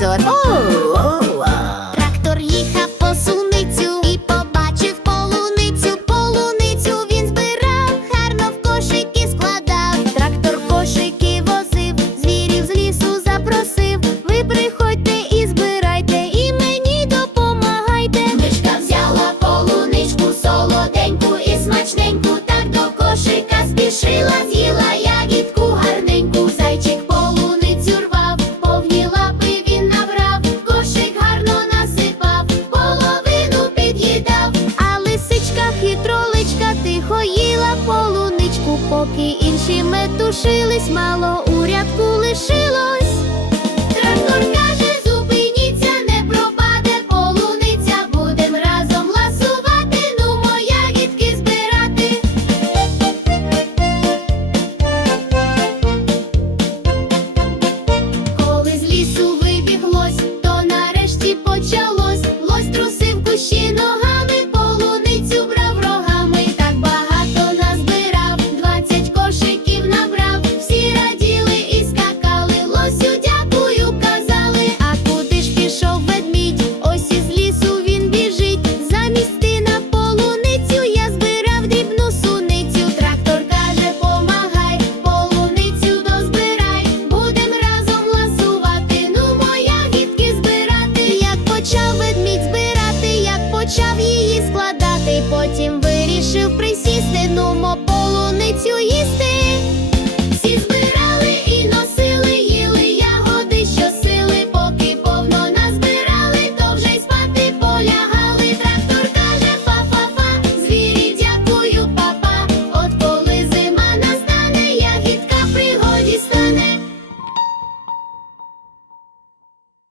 телевізор. Оу, оу, оу. Трактор їхав. поки інші метушились, мало урядку лишили. почав її складати, потім вирішив присісти, ну мо полуницю їсти.